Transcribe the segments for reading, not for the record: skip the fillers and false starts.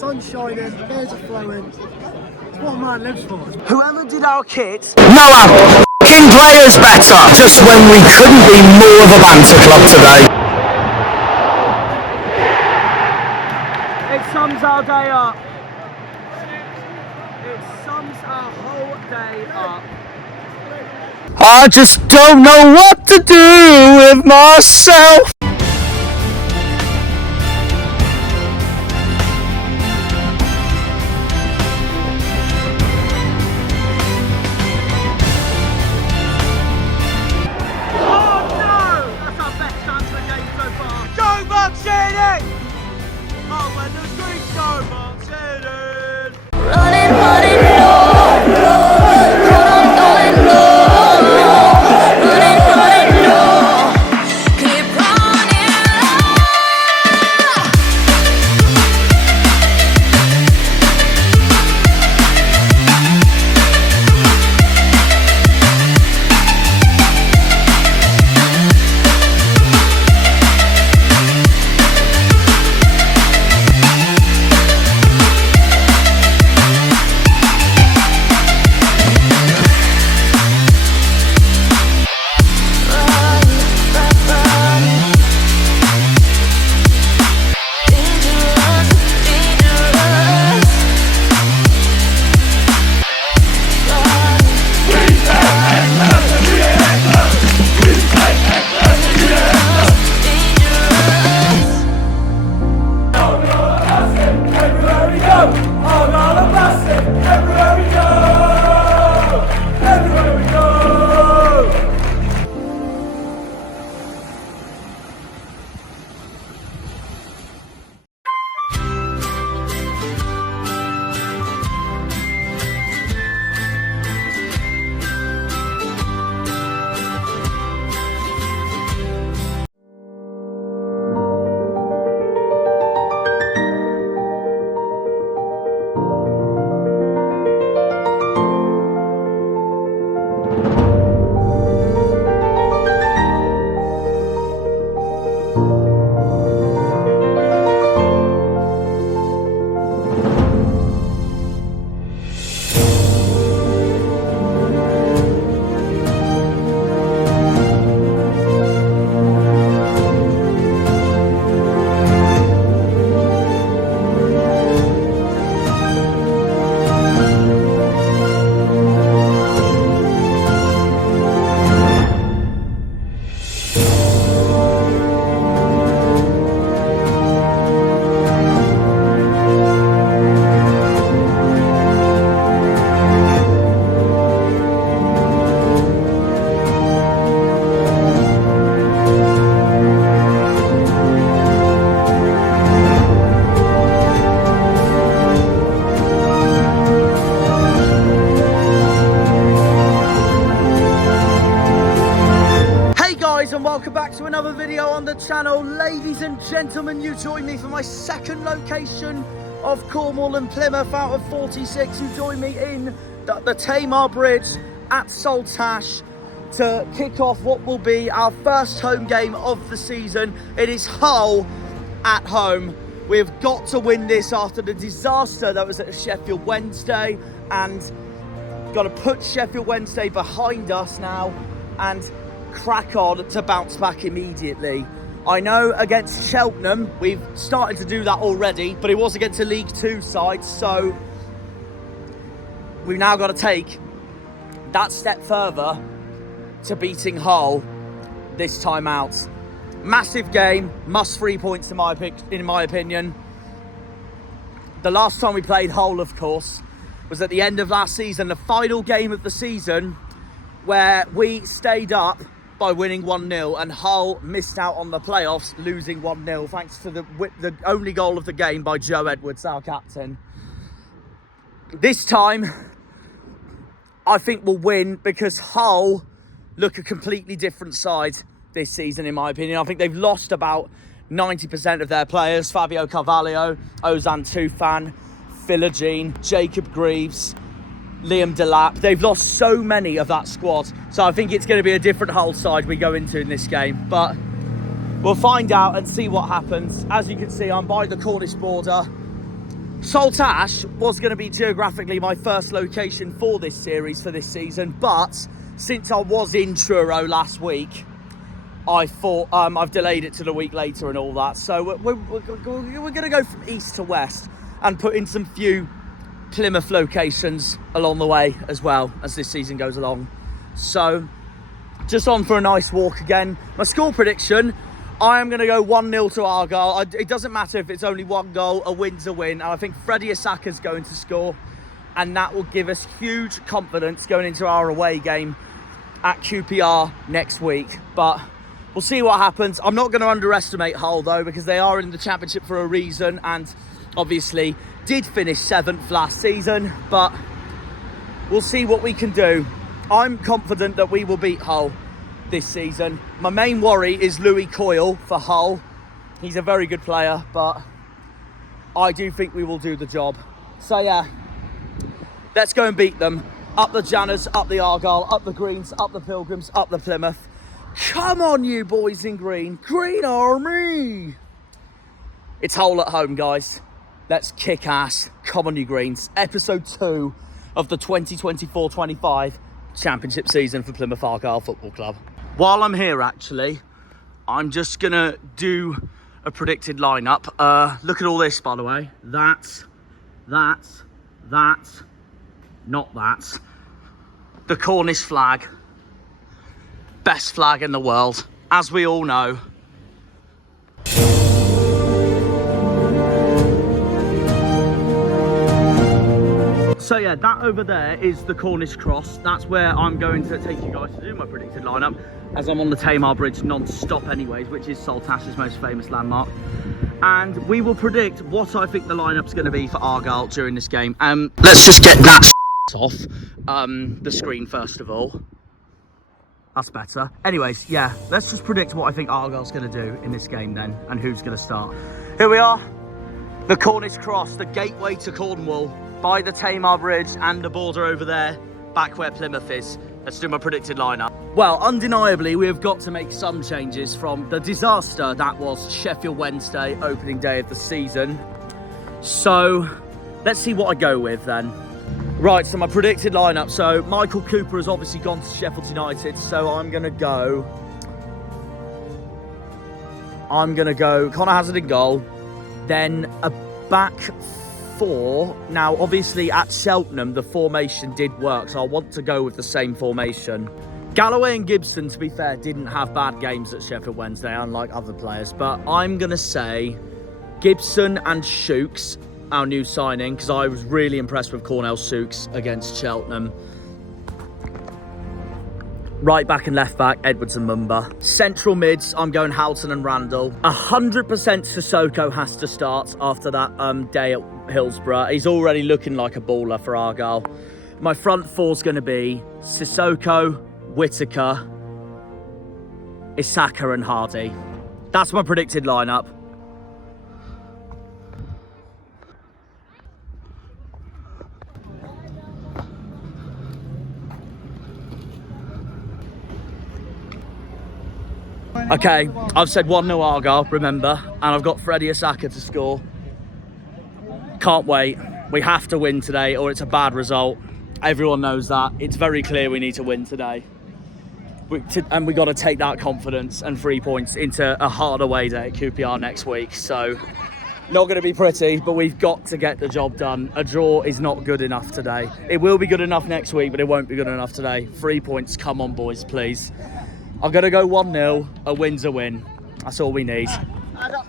Sun's shining, beers are flowing. It's what a man lives for. Whoever did our kit, know our f***ing players better. Just when we couldn't be more of a banter club today. It sums our day up. It sums our whole day up. I just don't know what to do with myself. Welcome back to another video on the channel. Ladies and gentlemen, you join me for my second location of Cornwall and Plymouth out of 46. You join me in the Tamar Bridge at Saltash to kick off what will be our first home game of the season. It is Hull at home. We've got to win this after the disaster that was at Sheffield Wednesday, and got to put Sheffield Wednesday behind us now and crack on to bounce back immediately. I know against Cheltenham we've started to do that already, but it was against a League Two side, so we've now got to take that step further to beating Hull this time out. Massive game, must 3 points in my opinion. The last time we played Hull, of course, was at the end of last season, the final game of the season, where we stayed up by winning 1-0 and Hull missed out on the playoffs, losing 1-0 thanks to the only goal of the game by Joe Edwards, our captain. This time, I think we'll win because Hull look a completely different side this season, in my opinion. I think they've lost about 90% of their players. Fabio Carvalho, Ozan Tufan, Philogene, Jacob Greaves, Liam Delap. They've lost so many of that squad. So I think it's going to be a different Hull side we go into in this game. But we'll find out and see what happens. As you can see, I'm by the Cornish border. Saltash was going to be geographically my first location for this series for this season, but since I was in Truro last week, I thought I've delayed it to the week later and all that. So we're going to go from east to west and put in some few Plymouth locations along the way as well as this season goes along. So just on for a nice walk again. My score prediction, I am going to go 1-0 to Argyle. It doesn't matter if it's only one goal, a win's a win. And I think Freddie Asaka's going to score. And that will give us huge confidence going into our away game at QPR next week. But we'll see what happens. I'm not going to underestimate Hull though, because they are in the championship for a reason. And obviously did finish 7th last season. But we'll see what we can do. I'm confident that we will beat Hull this season. My main worry is Louis Coyle for Hull. He's a very good player, but I do think we will do the job. So yeah, let's go and beat them. Up the Janners, up the Argyle, up the Greens, up the Pilgrims, up the Plymouth. Come on, you boys in green. Green Army! It's Hull at home, guys. Let's kick ass. Come on, you Greens. Episode 2 of the 2024-25 Championship season for Plymouth Argyle Football Club. While I'm here, actually, I'm just going to do a predicted lineup. Look at all this, by the way. That, not that. The Cornish flag. Best flag in the world, as we all know. So yeah, that over there is the Cornish cross. That's where I'm going to take you guys to do my predicted lineup, as I'm on the Tamar Bridge non-stop anyways, which is Saltash's most famous landmark. And we will predict what I think the lineup's going to be for Argyle during this game. Let's just get that off the screen first of all. That's better. Anyways, yeah, let's just predict what I think Argyle's going to do in this game then, and who's going to start. Here we are, the Cornish cross, the gateway to Cornwall, by the Tamar Bridge and the border over there, back where Plymouth is. Let's do my predicted lineup. Well, undeniably, we have got to make some changes from the disaster that was Sheffield Wednesday, opening day of the season. So, let's see what I go with then. Right, so my predicted lineup. So, Michael Cooper has obviously gone to Sheffield United, so I'm going to go Connor Hazard in goal, then a back 4. Now, obviously, at Cheltenham, the formation did work, so I want to go with the same formation. Galloway and Gibson, to be fair, didn't have bad games at Sheffield Wednesday, unlike other players, but I'm going to say Gibson and Shooks, our new signing, because I was really impressed with Cornell Shooks against Cheltenham. Right back and left back, Edwards and Mumba. Central mids, I'm going Houghton and Randall. 100% Sissoko has to start after that day at Hillsborough. He's already looking like a baller for Argyle. My front four's going to be Sissoko, Whittaker, Isaka and Hardy. That's my predicted lineup. Okay, I've said 1-0 Argyle, remember, and I've got Freddie Asaka to score. Can't wait. We have to win today or it's a bad result. Everyone knows that. It's very clear we need to win today. And we got to take that confidence and 3 points into a hard away day at QPR next week. So, not going to be pretty, but we've got to get the job done. A draw is not good enough today. It will be good enough next week, but it won't be good enough today. 3 points, come on boys, please. I'm going to go 1-0, a win's a win. That's all we need.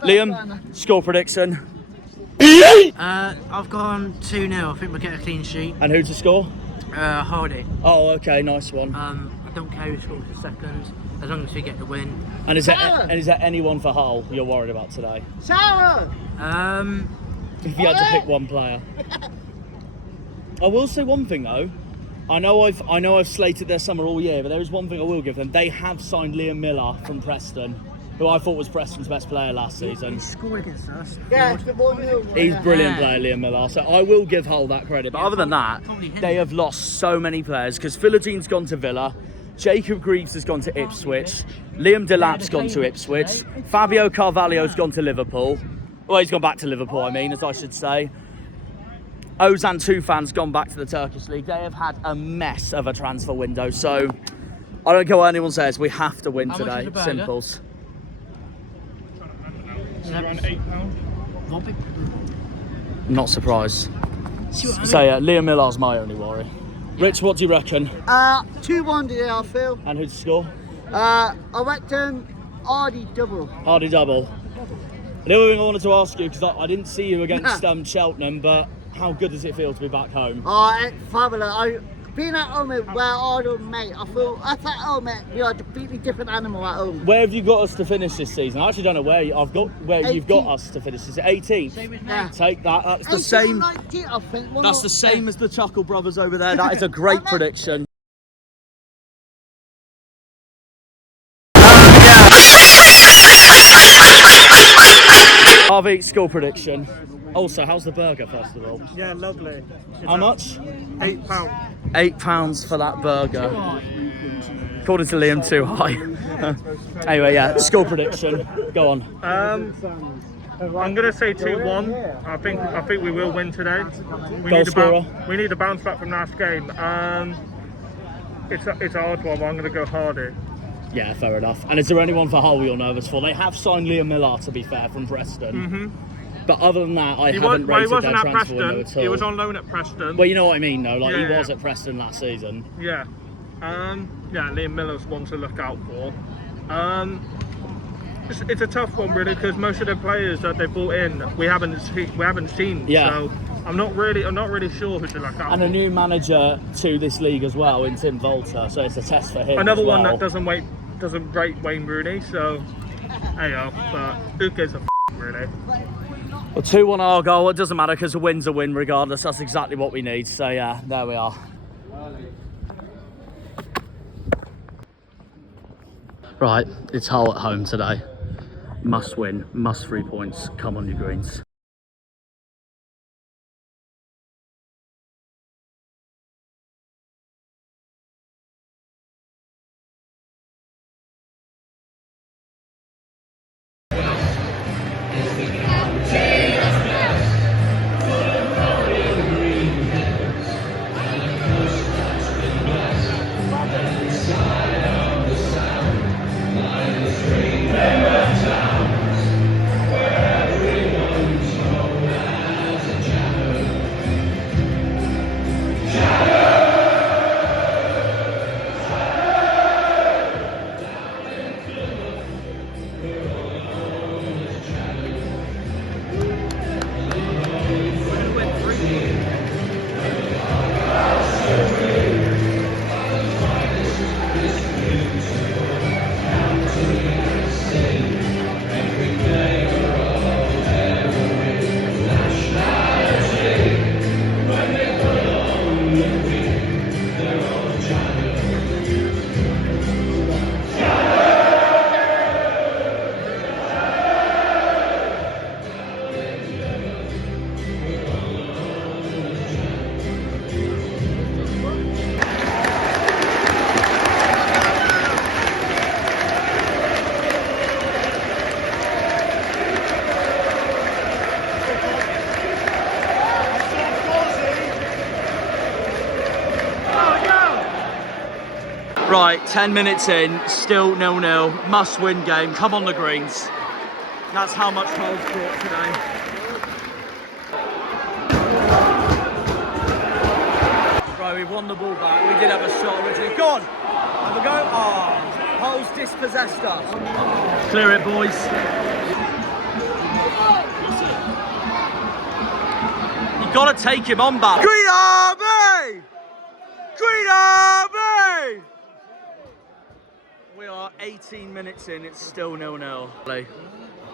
Liam, score prediction. I've gone 2-0. I think we'll get a clean sheet. And who to score? Hardy. Oh, okay, nice one. I don't care who scores the second, as long as we get the win. And is there anyone for Hull you're worried about today? Sarah! If you had to pick one player. I will say one thing though. I know I've slated their summer all year, but there is one thing I will give them. They have signed Liam Miller from Preston, who I thought was Preston's best player last season. He scored against us. Yeah, it's the 1-0. He's a brilliant player, Liam Miller. So I will give Hull that credit. But other than that, they have lost so many players because Philogene gone to Villa, Jacob Greaves has gone to Ipswich, Liam Delap's gone to Ipswich, Fabio Carvalho's gone to Liverpool. Well, he's gone back to Liverpool, I mean, as I should say. Ozan Tufan's gone back to the Turkish League. They have had a mess of a transfer window, so I don't care what anyone says, we have to win How much today. is a burger? Simples. Around £8. Not surprised. See what I mean? So yeah, Liam Millar's my only worry. Rich, what do you reckon? 2-1 today, I feel. And who'd score? I reckon Hardy double. Hardy double. The other thing I wanted to ask you, because I didn't see you against Cheltenham, but how good does it feel to be back home? It's fabulous. Being at home where I don't, mate, I feel at home, mate, we are a completely different animal at home. Where have you got us to finish this season? I actually don't know where you've got 18th. us to finish. Is it 18th? Same as me. Yeah. Take that. That's the 18th, same. 19th, I think. One That's more- the same as the Chuckle Brothers over there. That is a great prediction. RV score prediction. Also, how's the burger, first of all? Yeah, lovely. How much? £8. £8 for that burger. According to Liam, too high. Anyway, yeah, score prediction. Go on. I'm gonna say 2-1. I think we will win today. Goal scorer? We need a bounce back from last game. It's a hard one. But I'm gonna go Hardy. Yeah, fair enough. And is there anyone for Hull you're nervous for? They have signed Liam Millar, to be fair, from Preston. But other than that, I haven't He rated wasn't their at transfer window Preston. at all. He was on loan at Preston. Well, you know what I mean, though. Like, he Yeah. was at Preston last season. Yeah. Liam Miller's one to look out for. It's a tough one, really, because most of the players that they brought in, we haven't seen. Yeah. So I'm not really sure who to look out And for. a new manager to this league as well, in Tim Volta. So it's a test for him. Another as one well. that doesn't rate Wayne Rooney. So, there you go. But who gives a really? Well, 2-1 Argyle. It doesn't matter because a win's a win regardless. That's exactly what we need. So yeah, there we are. Right, it's Hull at home today. Must win, must 3 points. Come on, you Greens. Right, 10 minutes in, still 0-0, must-win game. Come on, the Greens. That's how much Hull's brought today. Right, we won the ball back. We did have a shot originally. Go on! Have a go. Oh, Hull's dispossessed us. Clear it, boys. You've got to take him on back. Green Army! Green Army! We are 18 minutes in, it's still 0-0.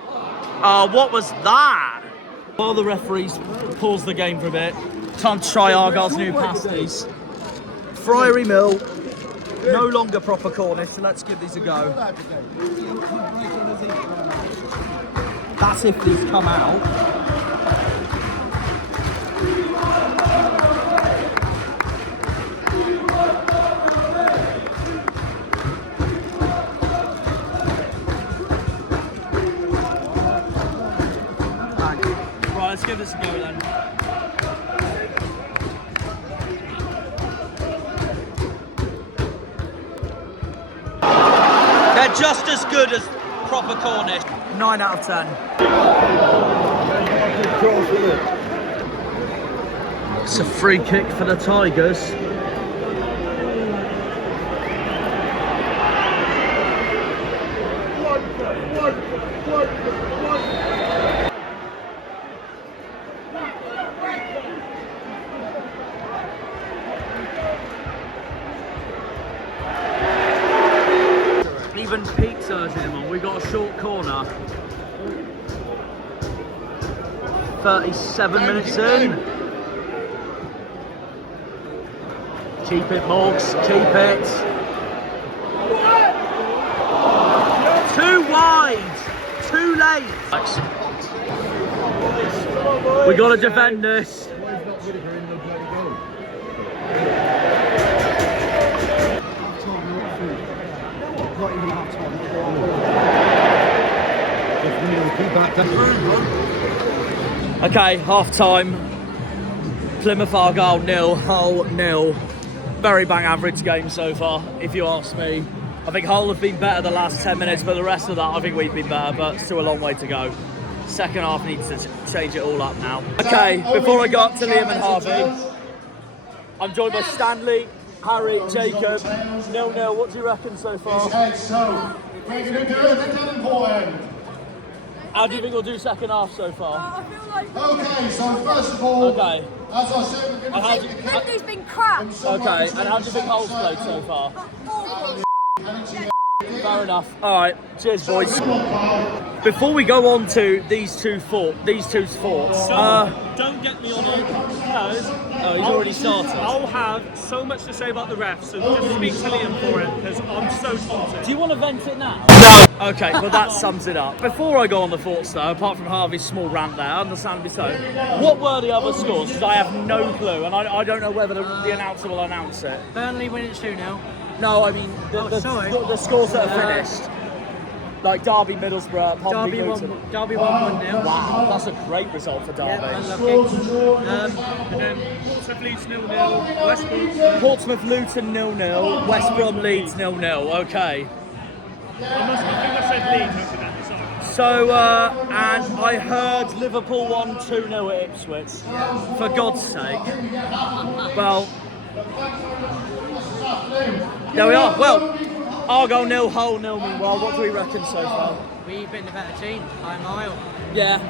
Oh, what was that? While the referees pause the game for a bit, time to try Argyle's new pasties. Friary Mill, no longer proper Cornish, so let's give these a go. That's if these come out. Right, let's give this a go then. just as good as proper Cornish. 9 out of 10. It's a free kick for the Tigers. Even Pete's urging him on. We got a short corner. 37 minutes in. Keep it, Morgs. Keep it. Too wide. Too late. We got to defend this. Okay, half time. Plymouth Argyle 0, Hull 0. Very bang average game so far, if you ask me. I think Hull have been better the last 10 minutes, but the rest of that I think we've been better, but still a long way to go. Second half needs to change it all up now. Okay, before I go up to Liam and Harvey, I'm joined by Stanley, Harry, Jacob. 0-0, what do you reckon so far? How do you think we'll do second half so far? Okay, so first of all, okay. As I said, we're going to take the Henry's been crap. Okay, and how do you think Hull's played so far? Fair enough. All right, cheers, boys. Before we go on to these two thoughts, don't get me on it because he's already started. I'll have so much to say about the refs, so just speak to Liam for it because I'm so taunted. Do you want to vent it now? No. Okay, well that sums it up. Before I go on the thoughts though, apart from Harvey's small rant there, understandably so, what were the other scores? Because I have no clue, and I don't know whether the announcer will announce it. Burnley winning 2-0. No, I mean the scores that are finished. Like Derby, Middlesbrough, Derby 1-0. Wow, that's a great result for Derby. Yeah, unlucky. And then Portsmouth Leeds 0-0, West Brom. Portsmouth Luton 0-0, West Brom Leeds 0-0. Okay. I think I said Leeds after that. So, and I heard Liverpool won 2-0 at Ipswich. For God's sake. Well, there we are. Well, Argyle 0, Hull 0 meanwhile. What do we reckon so far? We've been the better team by a mile. Yeah.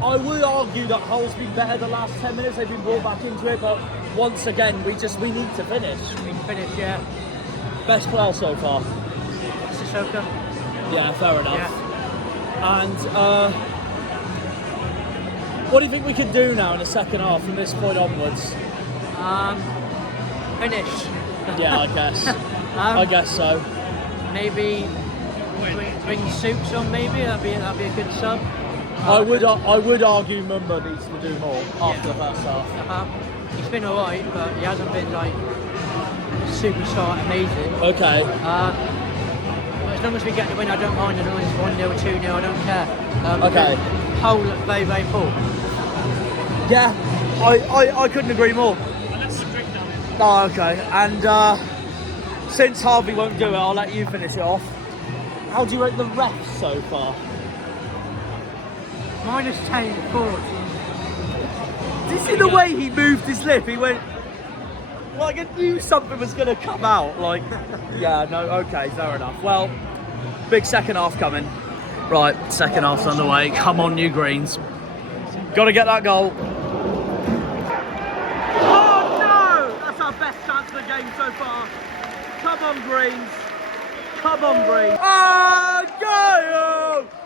I would argue that Hull's been better the last 10 minutes. They've been brought back into it, but once again, we need to finish. We can finish, yeah. Best player so far? Sissoko. Yeah, fair enough. Yeah. And what do you think we can do now in the second half from this point onwards? Finish. Yeah, I guess. I guess so. Maybe bring Soups on. Maybe that'd be a good sub. I would argue Mumba needs to do more after the first half. He's been alright, but he hasn't been like superstar amazing. Okay. As long as we get the win, I don't mind. As long as it's 1-0, 2-0, I don't care. Okay. Hull look very, very poor. Yeah, I couldn't agree more. Oh, okay. And since Harvey won't do it, I'll let you finish it off. How do you rate the refs so far? -10 thoughts. Did you see the way he moved his lip? He went like I knew something was going to come out. Like, yeah, no, okay, fair enough. Well, big second half coming. Right, second half's underway. Come on, New Greens. Got to get that goal. Oh no! That's our best chance of the game so far. Come on, Greens. Come on, Greens. Argyle!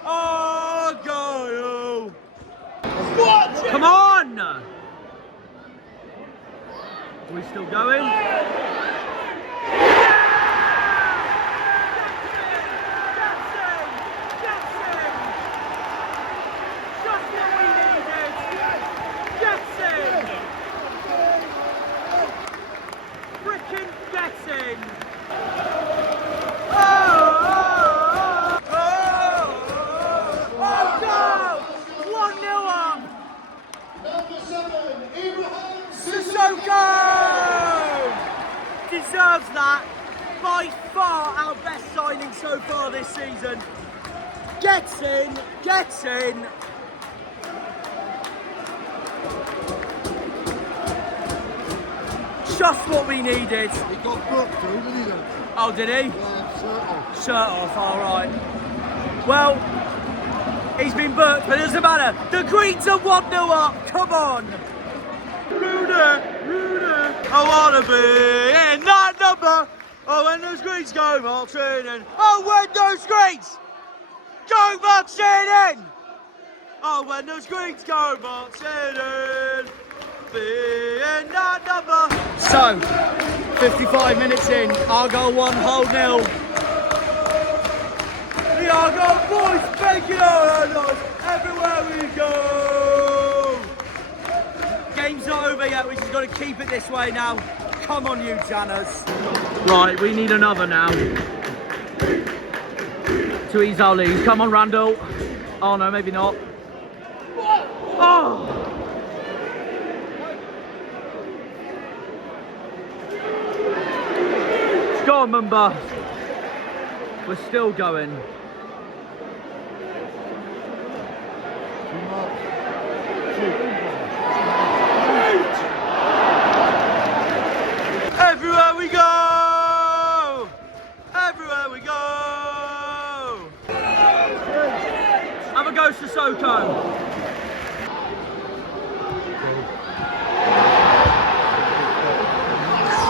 Argyle! What? Come on! Are we still going? Deserves that. by far our best signing so far this season. Gets in, gets in. Just what we needed. He got booked through, didn't he? Oh, did he? Yeah, certainly. Shirt off, alright. Well, he's been booked, but it doesn't matter. The Greens are 1-0 up, come on. Rooney, I wanna be in that number. Oh, when those Greens go marching in. Oh, when those Greens go marching in. Oh, when those Greens go marching in. Be in that number. So, 55 minutes in, Argyle 1, Hull 0. The Argyle boys making our noise everywhere we go. Game's not over yet, we just got to keep it this way now. Come on, you Janners. Right, we need another now. To ease our lead. Come on, Randall. Oh no, maybe not. Oh! Go on, Mumba. We're still going. Everywhere we go! Everywhere we go! Have a go, Sissoko.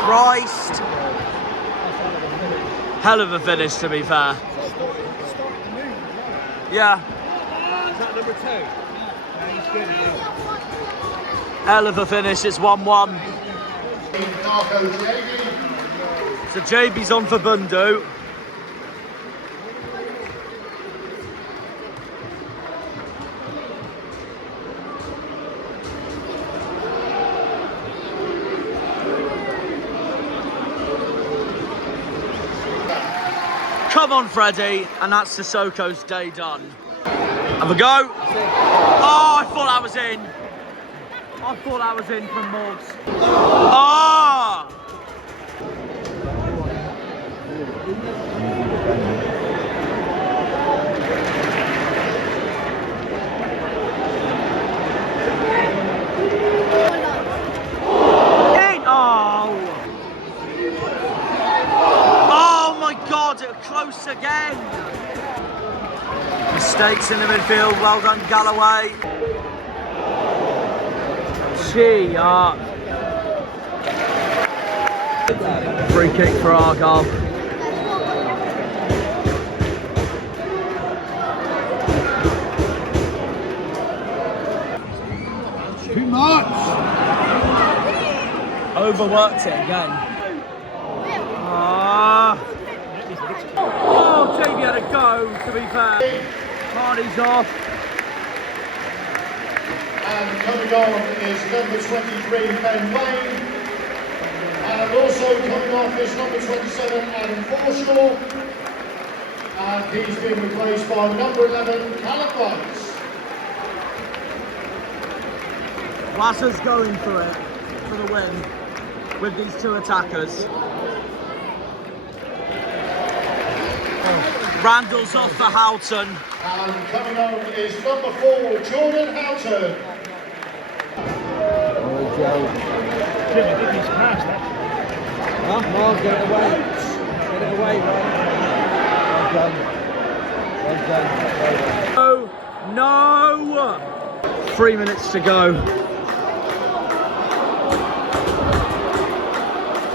Christ. Hell of a finish, to be fair. Yeah. Is that number 2? Yeah, he's good. Hell of a finish, it's 1-1. So JB's on for Bundu. Come on, Freddie, and that's Sissoko's day done. Have a go. Oh, I thought I was in. I thought I was in from Morgs. Ah! In! Oh! Oh my God! Close again. Mistakes in the midfield. Well done, Galloway. Free kick for Argyle. Too much. Overworked it again. Oh, JB had a go, to be fair. Hardy's off. And coming on is number 23, Ben Wayne. And also coming off is number 27, Adam Forshaw. And he's been replaced by number 11, Callum Rice. Lasser's going for it, for the win, with these two attackers. Randall's off for Houghton. And coming on is number 4, Jordan Houghton. Jimmy, did he's passed that? Huh? Miles, get it away. Get it away, man. Well done. No! 3 minutes to go.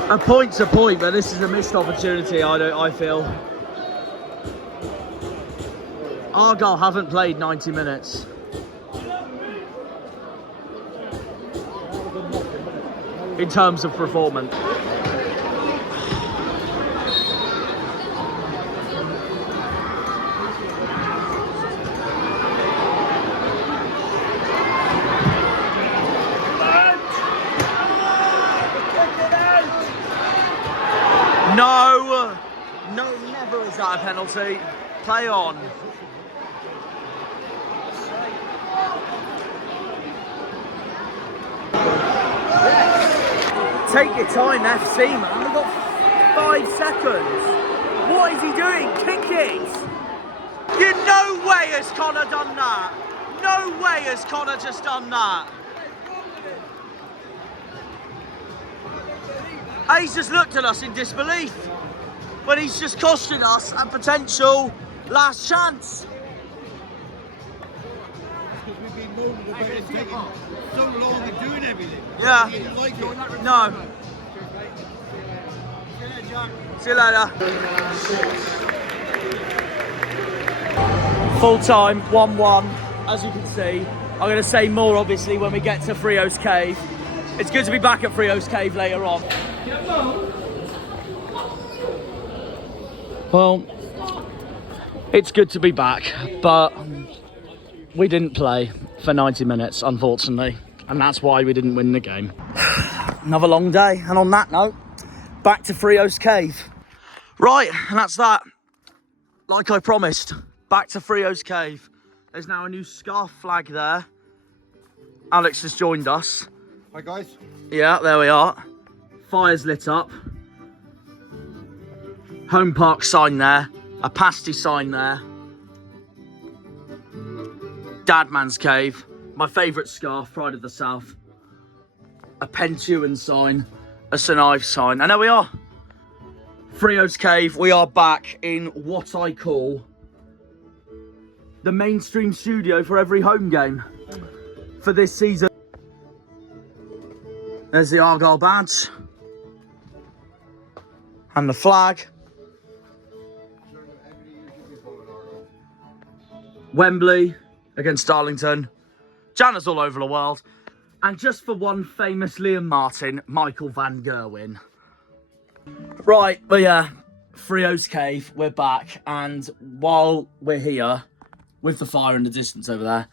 A point's a point, but this is a missed opportunity, I feel. Argyle haven't played 90 minutes. In terms of performance. No, never is that a penalty. Play on. Take your time, FC, man. We've got 5 seconds. What is he doing? Kick it! No way has Connor done that. No way has Connor just done that. He's just looked at us in disbelief when he's just costing us a potential last chance. Because we've been moaning about it taking so long and doing everything. Yeah. We didn't like it. No. See you later. Full time, 1-1, as you can see. I'm going to say more, obviously, when we get to Frio's Cave. It's good to be back at Frio's Cave later on. Well, it's good to be back, but we didn't play for 90 minutes, unfortunately, and that's why we didn't win the game. Another long day, and on that note, back to Frio's Cave. Right, and that's that. Like I promised, back to Frio's Cave. There's now a new scarf flag there. Alex has joined us. Hi guys. Yeah, there we are. Fire's lit up. Home Park sign there. A pasty sign there. Dadman's Cave. My favourite scarf, Pride of the South. A Pentuan sign. A St Ives sign. And there we are. Frio's Cave. We are back in what I call the mainstream studio for every home game for this season. There's the Argyle badge. And the flag. Wembley against Darlington. Janner's all over the world. And just for one famous Liam Martin, Michael Van Gerwen. Right, but yeah, Frio's Cave, we're back. And while we're here, with the fire in the distance over there,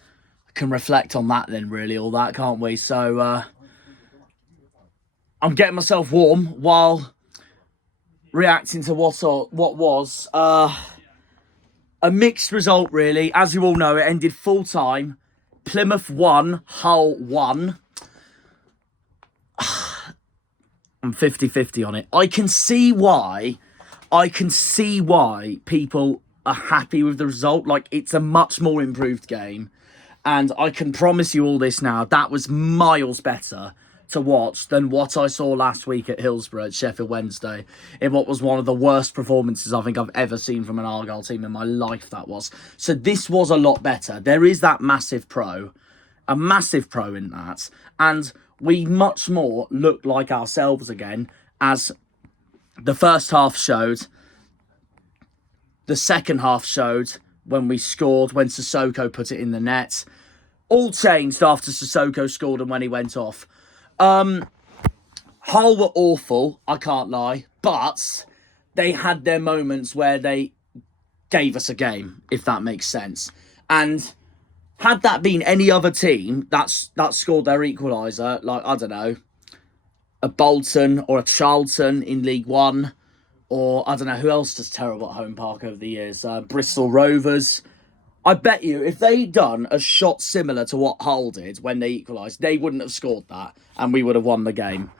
I can reflect on that then, really, all that, can't we? So, I'm getting myself warm while reacting to what was a mixed result, really. As you all know, it ended full time. Plymouth 1, Hull 1. I'm 50-50 on it. I can see why people are happy with the result. Like, it's a much more improved game. And I can promise you all this now, that was miles better to watch than what I saw last week at Hillsborough at Sheffield Wednesday, in what was one of the worst performances I think I've ever seen from an Argyle team in my life, that was. So this was a lot better. There is that massive pro, a massive pro in that, and we much more looked like ourselves again, as the first half showed, the second half showed when we scored, when Sissoko put it in the net. All changed after Sissoko scored and when he went off. Hull were awful, I can't lie, but they had their moments where they gave us a game, if that makes sense. And had that been any other team that scored their equaliser, like, I don't know, a Bolton or a Charlton in League One, or I don't know who else does terrible at Home Park over the years, Bristol Rovers. I bet you if they'd done a shot similar to what Hull did when they equalised, they wouldn't have scored that and we would have won the game.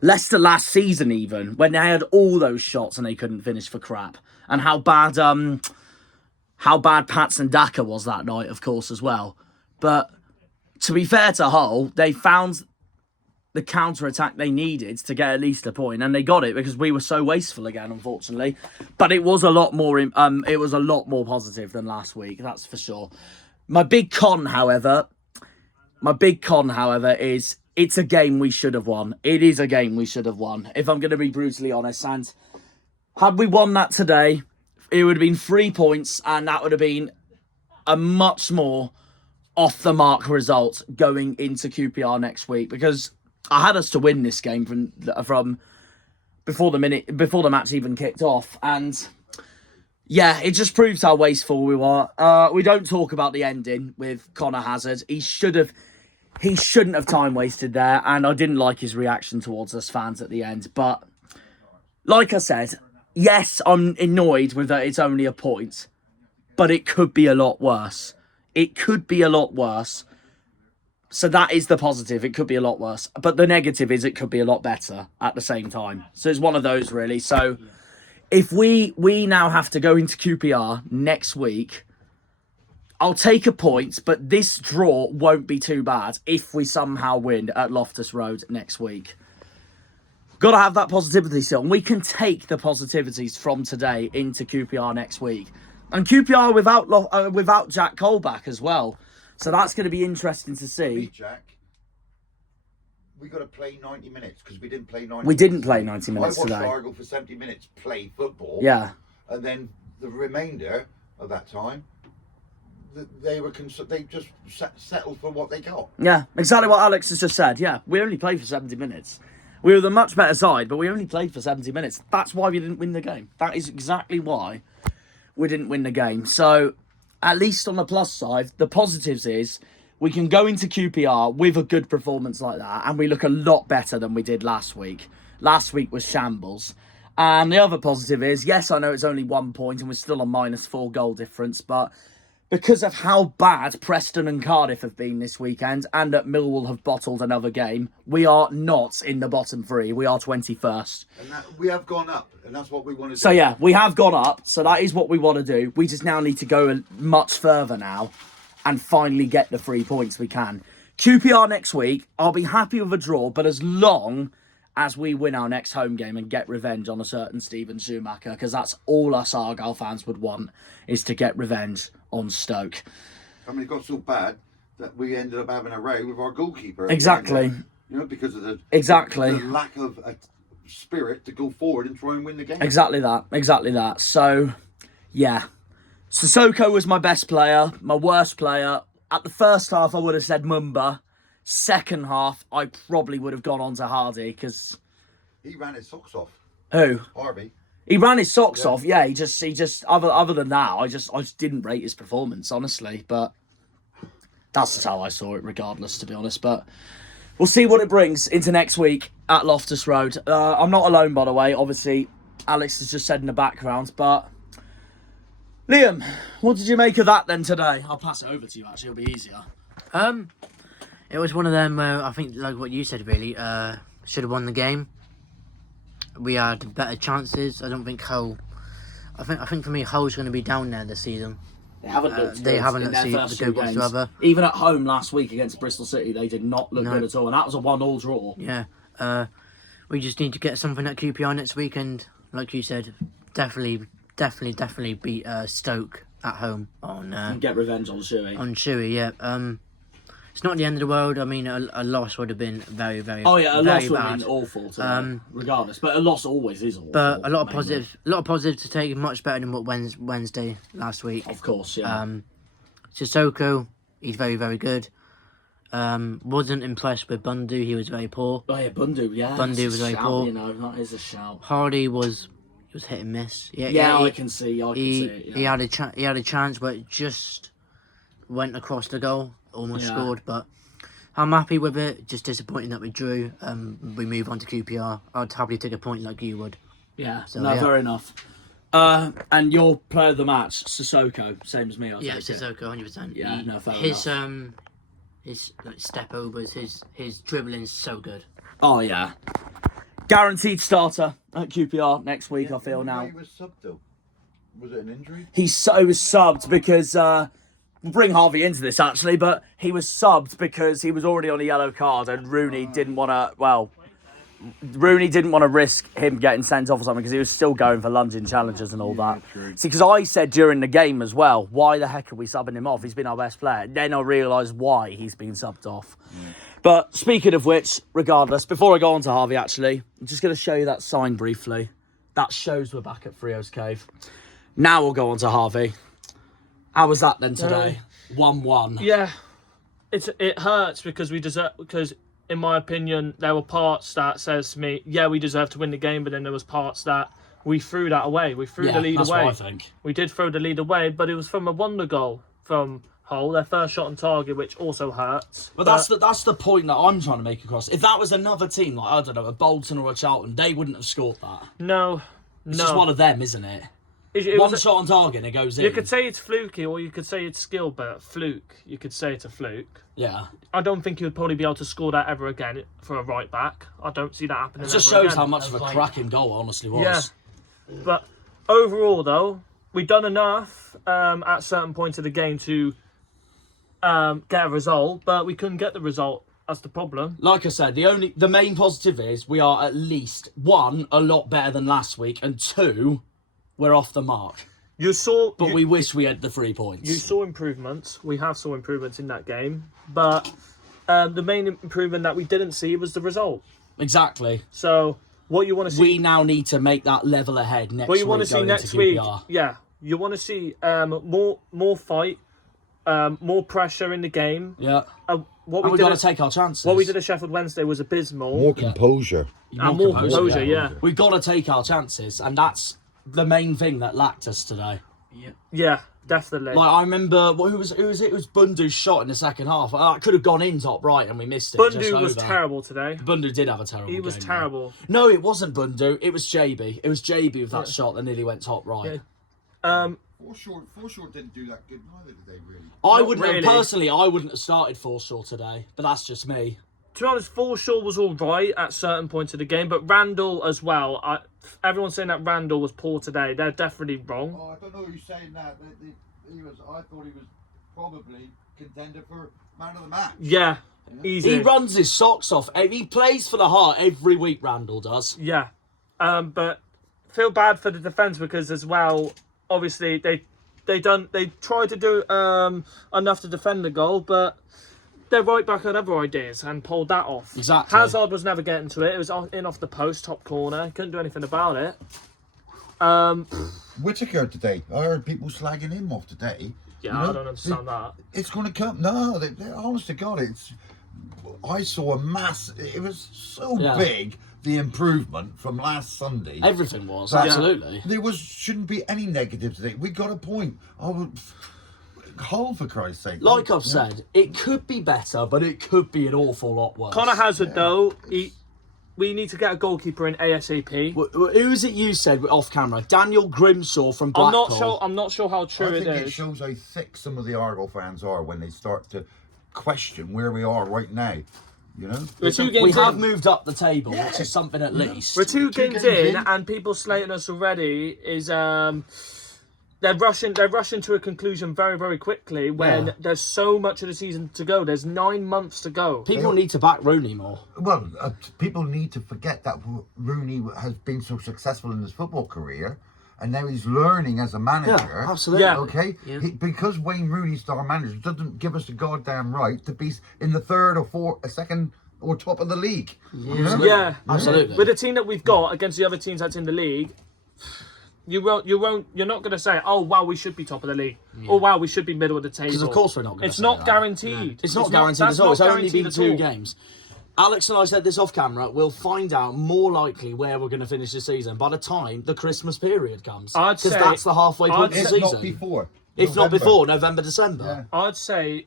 Leicester last season even, when they had all those shots and they couldn't finish for crap. And how bad Patson Daka was that night, of course, as well. But to be fair to Hull, they found the counter-attack they needed to get at least a point, and they got it because we were so wasteful again, unfortunately. But it was a lot more positive than last week, that's for sure. My big con, however, is it's a game we should have won. It is a game we should have won, if I'm going to be brutally honest. And had we won that today, it would have been 3 points, and that would have been a much more off-the-mark result going into QPR next week, because I had us to win this game from before the match even kicked off. And yeah, it just proves how wasteful we were. We don't talk about the ending with Connor Hazard. He shouldn't have time wasted there, and I didn't like his reaction towards us fans at the end. But like I said, yes, I'm annoyed with that it's only a point, but it could be a lot worse. It could be a lot worse. So that is the positive. It could be a lot worse. But the negative is it could be a lot better at the same time. So it's one of those, really. So if we now have to go into QPR next week, I'll take a point, but this draw won't be too bad if we somehow win at Loftus Road next week. Got to have that positivity still. And we can take the positivities from today into QPR next week. And QPR without Jack Cole back as well. So that's going to be interesting to see. Jack, we got to play 90 minutes because we didn't play 90 minutes. We didn't play 90 minutes today. I watched Argyle for 70 minutes play football. Yeah. And then the remainder of that time, they just settled for what they got. Yeah, exactly what Alex has just said. Yeah, we only played for 70 minutes. We were the much better side, but we only played for 70 minutes. That's why we didn't win the game. That is exactly why we didn't win the game. So, at least on the plus side, the positives is we can go into QPR with a good performance like that, and we look a lot better than we did last week. Last week was shambles. And the other positive is, yes, I know it's only 1 point and we're still on -4 goal difference, but because of how bad Preston and Cardiff have been this weekend, and that Millwall have bottled another game, we are not in the bottom 3. We are 21st. And we have gone up, and that's what we want to do. So yeah, we have gone up, so that is what we want to do. We just now need to go much further now and finally get the 3 points we can. QPR next week, I'll be happy with a draw, but as long as we win our next home game and get revenge on a certain Steven Schumacher, because that's all us Argyle fans would want, is to get revenge on Stoke. I mean, it got so bad that we ended up having a row with our goalkeeper. Exactly. You know, because of the lack of a spirit to go forward and try and win the game. Exactly that. So, yeah. Sissoko was my best player, my worst player. At the first half, I would have said Mumba. Second half, I probably would have gone on to Hardy, because... He ran his socks off. Who? Harvey. He ran his socks off, yeah. He just other than that, I just didn't rate his performance, honestly. But that's just how I saw it, regardless, to be honest. But we'll see what it brings into next week at Loftus Road. I'm not alone, by the way. Obviously, Alex has just said in the background. But Liam, what did you make of that then today? I'll pass it over to you. Actually, it'll be easier. It was one of them where I think, like what you said, really, should have won the game. We had better chances. I don't think Hull. I think for me, Hull's going to be down there this season. They haven't looked good. They haven't in looked their first good two games. whatsoever. Even at home last week against Bristol City, they did not look good at all, and that was a 1-1 draw. Yeah. We just need to get something at QPR next week, and like you said, definitely beat Stoke at home on. And get revenge on Shuey. On Shuey, yeah. It's not the end of the world. I mean, a loss would have been very, very. Oh yeah, a loss would bad. have been awful today, regardless. But a loss always is awful. But a lot of positives to take. Much better than what Wednesday last week. Of course, yeah. Sissoko, he's very, very good. Wasn't impressed with Bundu. He was very poor. Oh yeah, Bundu. Yeah, Bundu was very poor. You know, that is a shout. Hardy was hit and miss. I can see. I can see it. Yeah. He had a chance, but it just went across the goal. Almost scored, but I'm happy with it. Just disappointing that we drew. We move on to QPR. I'd happily take a point like you would. Yeah, fair enough. And your player of the match, Sissoko, same as me. Sissoko, 100%. Yeah, fair enough. His step overs, his dribbling's so good. Oh yeah, guaranteed starter at QPR next week. I feel now. He was subbed though. Was it an injury? He was subbed because. We'll bring Harvey into this actually, but he was subbed because he was already on a yellow card, and Rooney didn't want to risk him getting sent off or something because he was still going for lunging challenges and all that. True. See, because I said during the game as well, why the heck are we subbing him off? He's been our best player. Then I realised why he's been subbed off. But speaking of which, regardless, before I go on to Harvey actually, I'm just going to show you that sign briefly. That shows we're back at Frio's Cave. Now we'll go on to Harvey. How was that then today? 1-1. Yeah, it hurts because in my opinion there were parts that says to me, yeah, we deserve to win the game, but then there was parts that we threw that away. We threw the lead that's away. What I think. We did throw the lead away, but it was from a wonder goal from Hull, their first shot on target, which also hurts. But that's the point that I'm trying to make across. If that was another team, like I don't know, a Bolton or a Charlton, they wouldn't have scored that. No. It's just one of them, isn't it? It One was shot on target and it goes in. You could say it's fluky, or you could say it's skill, but fluke. You could say it's a fluke. Yeah. I don't think he would probably be able to score that ever again for a right back. I don't see that happening. It just ever shows again. how much of a cracking goal it honestly was. Yeah. But overall, though, we've done enough at certain points of the game to get a result, but we couldn't get the result. That's the problem. Like I said, the main positive is we are at least, one, a lot better than last week, and two, we're off the mark. But we wish we had the 3 points. You saw improvements. We have saw improvements in that game, but the main improvement that we didn't see was the result. Exactly. So what you want to see? We now need to make that level ahead next week. What you want to see next week? QPR. Yeah, you want to see more fight, more pressure in the game. Yeah. What we got to take our chances. What we did at Sheffield Wednesday was abysmal. More composure. More composure, yeah. We've got to take our chances, and that's the main thing that lacked us today. Yeah, definitely. Like, I remember, who was it? It was Bundu's shot in the second half. It could have gone in top right, and we missed it. Bundu was terrible today. Bundu did have a terrible game. He was terrible. No, it wasn't Bundu. It was JB. It was JB with that shot that nearly went top right. Yeah. Forshaw didn't do that good neither, did they, really? I wouldn't have started Forshaw today, but that's just me. To be honest, Forshaw was all right at certain points of the game, but Randall as well. Everyone's saying that Randall was poor today. They're definitely wrong. Oh, I don't know who's saying that. I thought he was probably contender for man of the match. Yeah, easy. He runs his socks off. He plays for the heart every week, Randall does. Yeah, but feel bad for the defence because as well, obviously they tried to do enough to defend the goal, but their right back had other ideas and pulled that off. Exactly. Hazard was never getting to it. It was in off the post, top corner. Couldn't do anything about it. Whittaker today. I heard people slagging him off today. Yeah, I don't understand that. It's going to come. No, honest to God, I saw a mass. It was so big. The improvement from last Sunday. Everything was, absolutely. There shouldn't be any negatives today. We got a point. Hull, for Christ's sake. Like I've said, it could be better, but it could be an awful lot worse. Connor Hazard, though, we need to get a goalkeeper in ASAP. Who was it you said off camera? Daniel Grimshaw from Blackpool. I'm not sure how true it is. I think it shows how thick some of the Argyle fans are when they start to question where we are right now. You know, we have moved up the table, which is something at least. We're two games in, and people slating us already is they're rushing to a conclusion very, very quickly when there's so much of the season to go. There's 9 months to go. People need to back Rooney more. Well, people need to forget that Rooney has been so successful in his football career. And now he's learning as a manager. Yeah, absolutely. Yeah. Okay? Yeah. Because Wayne Rooney's our manager doesn't give us the goddamn right to be in the third or fourth, second or top of the league. Yeah, you know? Yeah, absolutely. With the team that we've got against the other teams that's in the league, you're not going to say, oh wow, we should be top of the league. Oh wow, we should be middle of the table. Because of course we're not going to. It's not guaranteed. No. It's not guaranteed at all. It's only been 2 games. Alex and I said this off camera, we'll find out more likely where we're going to finish the season by the time the Christmas period comes. Because that's the halfway point of the season. If not before. If not before, November, December. Yeah. I'd say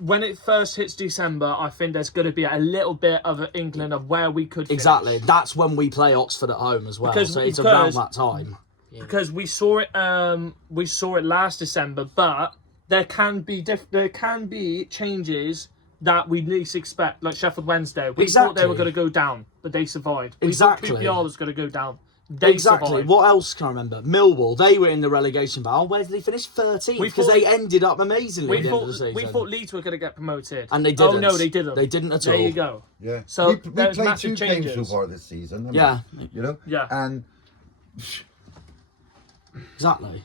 when it first hits December, I think there's going to be a little bit of an inkling of where we could finish. Exactly. That's when we play Oxford at home as well. So it's around that time. Yeah. Because we saw it last December, but there can be changes that we least expect, like Sheffield Wednesday. We thought they were going to go down, but they survived. Exactly. We thought QPR was going to go down. They survived. What else can I remember? Millwall, they were in the relegation battle. Where did they finish? 13th. Because they ended up amazingly at the end of the season. We thought Leeds were going to get promoted. And they didn't. Oh, no, they didn't. They didn't at all. There you go. Yeah. So we there's played massive 2 changes. games so far this season. Yeah. You know? Yeah. And exactly.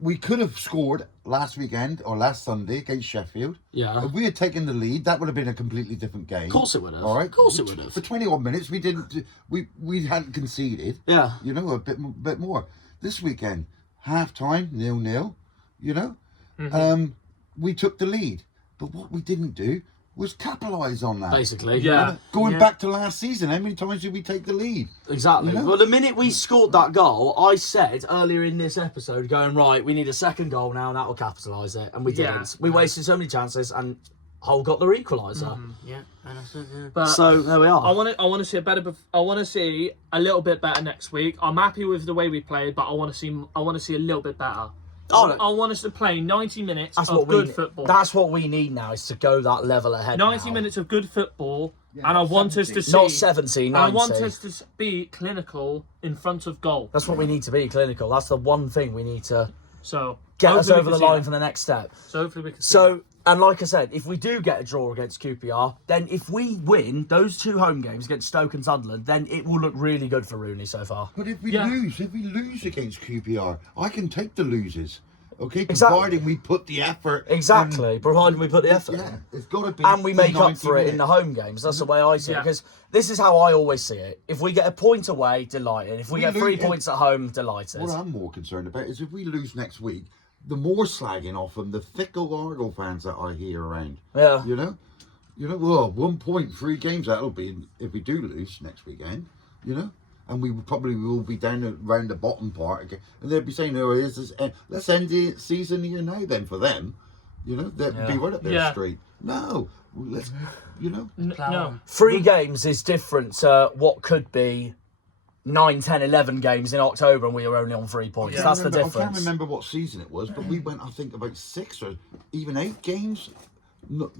We could have scored last weekend or last Sunday against Sheffield. Yeah. If we had taken the lead, that would have been a completely different game. Of course it would have. All right. Of course it would have. For 21 minutes, we didn't. We hadn't conceded. Yeah. You know, a bit more. This weekend, half time 0-0. You know, we took the lead, but what we didn't do was capitalise on that. Basically, yeah. Going back to last season, how many times did we take the lead? Exactly. You know? Well, the minute we scored that goal, I said earlier in this episode, going, right, we need a second goal now, and that will capitalise it. And we didn't. We wasted so many chances, and Hull got their equaliser. Yeah, and that's it, yeah. But So there we are. I want to see I want to see a little bit better next week. I'm happy with the way we played, but I want to see a little bit better. I want us to play 90 minutes of good football. That's what we need now, is to go that level ahead. 90 minutes of good football, and I want us to see... Not 70, 90. I want us to be clinical in front of goal. That's what we need to be, clinical. That's the one thing we need to Get us over the line for the next step. So hopefully we can see that. And like I said, if we do get a draw against QPR, then if we win those 2 home games against Stoke and Sunderland, then it will look really good for Rooney so far. But if we lose against QPR, I can take the loses. Okay, Exactly. providing we put the effort. Exactly, providing we put the effort Yeah, in. it's got to be. And we the make up 90 for it in minutes. the home games. That's the way I see it. Because this is how I always see it. If we get a point away, delighted. If we get 3 points at home, delighted. What I'm more concerned about is if we lose next week, the more slagging off them, the fickle Argyle fans that I hear around. Yeah. You know, well, 1 point, 3 games, that'll be if we do lose next weekend, you know? And we probably will be down around the bottom part again. And they'll be saying, oh, let's end the season here now then for them. You know, they'll be right up their street. No, let's, you know. No. 3 games is different to what could be 9, 10, 11 games in October, and we were only on 3 points. That's the difference. I can't remember what season it was, but we went, I think, about 6 or even 8 games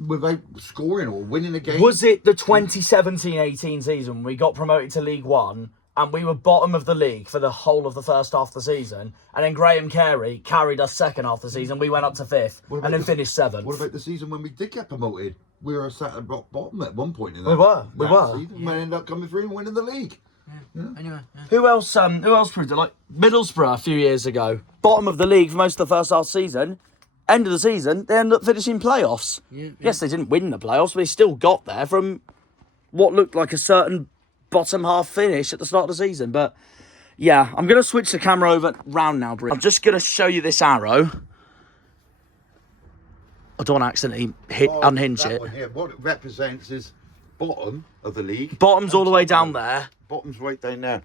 without scoring or winning a game. Was it the 2017-18 season we got promoted to League One, and we were bottom of the league for the whole of the first half of the season, and then Graham Carey carried us second half of the season, we went up to 5th, and then finished 7th. What about the season when we did get promoted? We were sat at rock bottom at one point in that. We were. Season. We ended up coming through and winning the league. Yeah. Anyway, Who else proved it? Like Middlesbrough a few years ago, bottom of the league for most of the first half season. End of the season, they ended up finishing playoffs. Yes, they didn't win the playoffs, but they still got there from what looked like a certain bottom half finish at the start of the season. But yeah, I'm going to switch the camera over round now, Brit. I'm just going to show you this arrow. I don't want to accidentally unhinge that it. one here, what it represents is bottom of the league. Bottom's all the way down there. Bottom's right down there.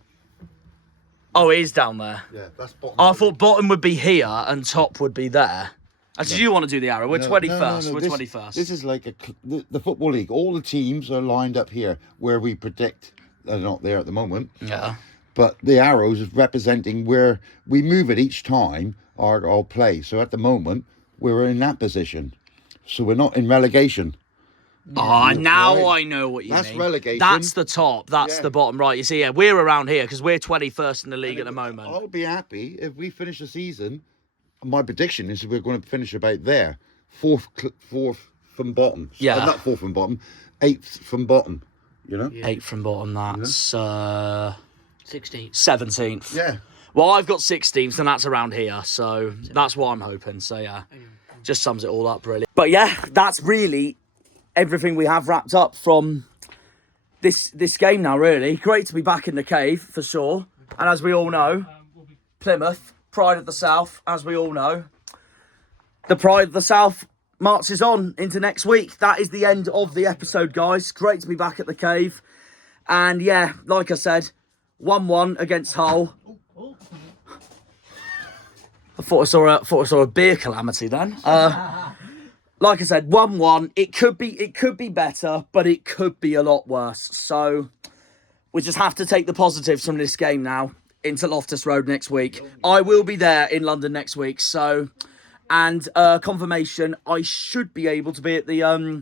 Oh, it is down there. Yeah, that's bottom. I thought bottom would be here and top would be there. Did you want to do the arrow? We're 21st. We're 21st. This is like the Football League. All the teams are lined up here where we predict they're not there at the moment. Yeah. But the arrows is representing where we move it each time Argyle play. So at the moment, we're in that position. So we're not in relegation. Oh, now right. I know what you mean. That's relegation. That's the top. That's the bottom. Right, you see, yeah, we're around here because we're 21st in the league at the moment. I'll be happy if we finish the season. My prediction is we're going to finish about there. Fourth from bottom. Yeah. Not fourth from bottom. 8th from bottom. You know? 8th from bottom, that's 16th. 17th. Yeah. Well, I've got 16th, and that's around here, so that's what I'm hoping. So yeah, just sums it all up, really. But yeah, that's really everything we have wrapped up from this game now, really. Great to be back in the cave, for sure. And as we all know, Plymouth, pride of the South, as we all know. The pride of the South marches on into next week. That is the end of the episode, guys. Great to be back at the cave. And yeah, like I said, 1-1 against Hull. I thought I saw a beer calamity then. Like I said, 1-1. It could be better, but it could be a lot worse. So we just have to take the positives from this game now into Loftus Road next week. I will be there in London next week. So, and confirmation, I should be able to be at the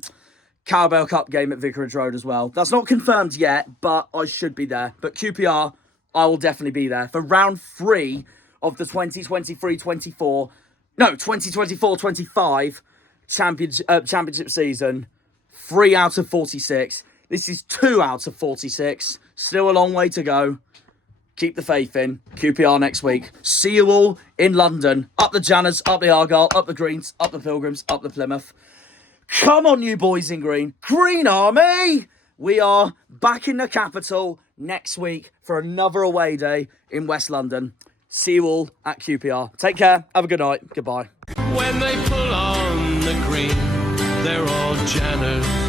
Carabao Cup game at Vicarage Road as well. That's not confirmed yet, but I should be there. But QPR, I will definitely be there for round 3 of the 2024-25 championship season. 3 out of 46. This is 2 out of 46. Still a long way to go. Keep the faith in. QPR next week. See you all in London. Up the Janners, up the Argyle, up the Greens, up the Pilgrims, up the Plymouth. Come on, you boys in green. Green Army! We are back in the capital next week for another away day in West London. See you all at QPR. Take care. Have a good night. Goodbye. When they pull on the green, they're all Janners.